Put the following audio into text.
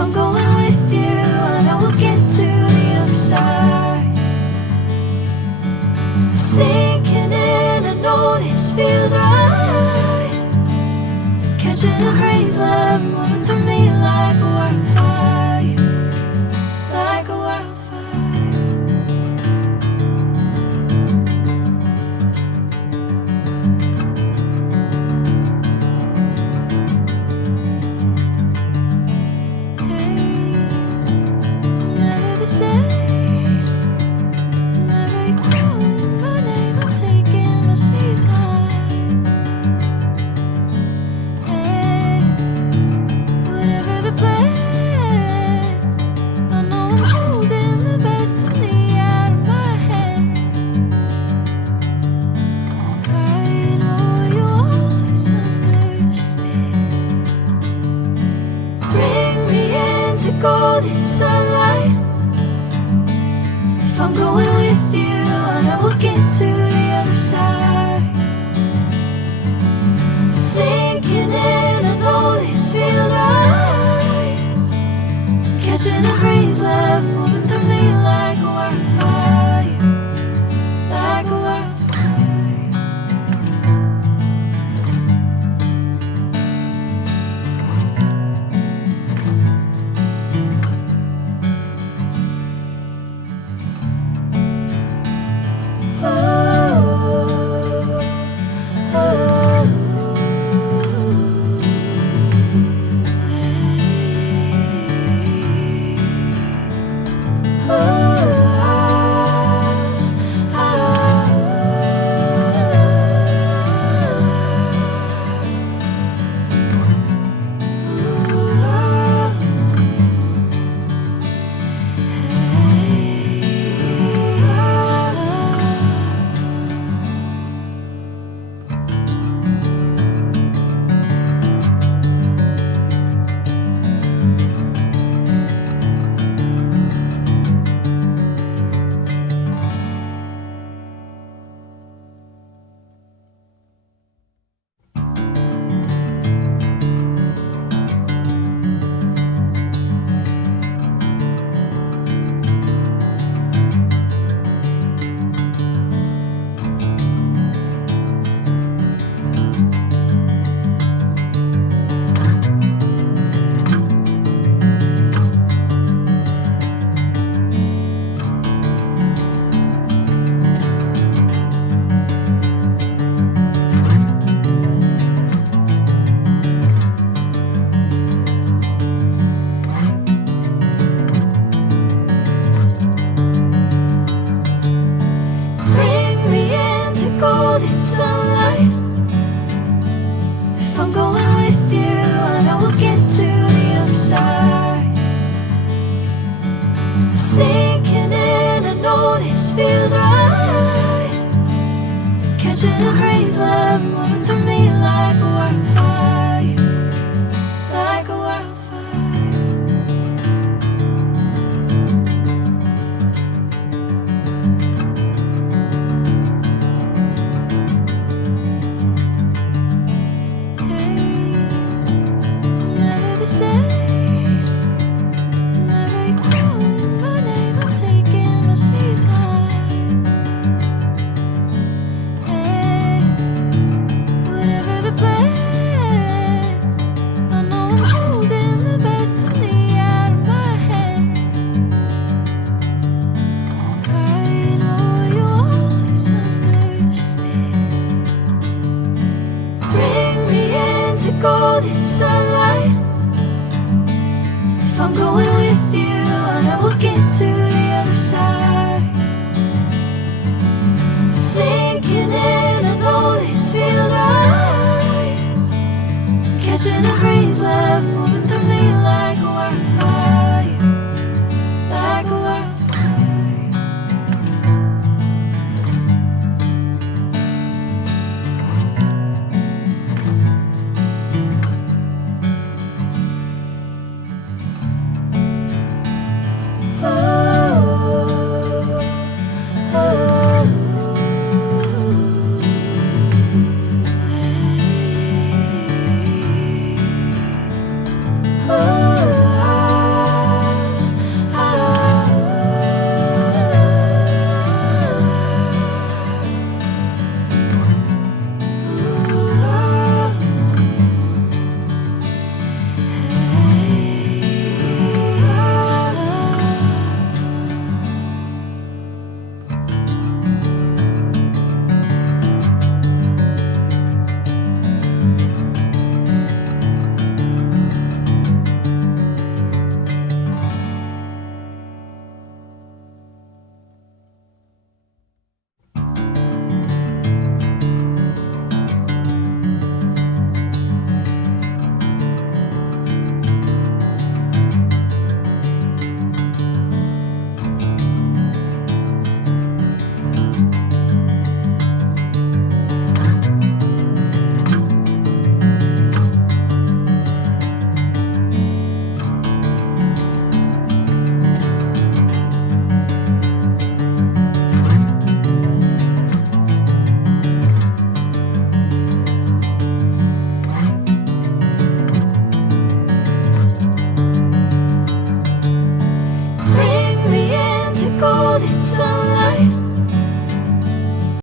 I'm going with you, I know we'll get to the other side. Sinking in, I know this feels right. Catching a crazy love, moving through me like a wildfire, like a wildfire. Golden sunlight. If I'm going with you, I know we'll get to the other side. Sinking in, I know this feels right. Catching a crazy love, moving through me like a wildfire, like a wildfire. Sinking in, I know this feels right. Catching a crazy love, moving through me like a wildfire, like a wildfire. Hey, I'm never the same. Golden sunlight. If I'm going with you, I know we'll get to the other side. Sinking in, I know this feels right. Catching a crazy love, moving through me like a wildfire, like a wildfire. all the sunlight.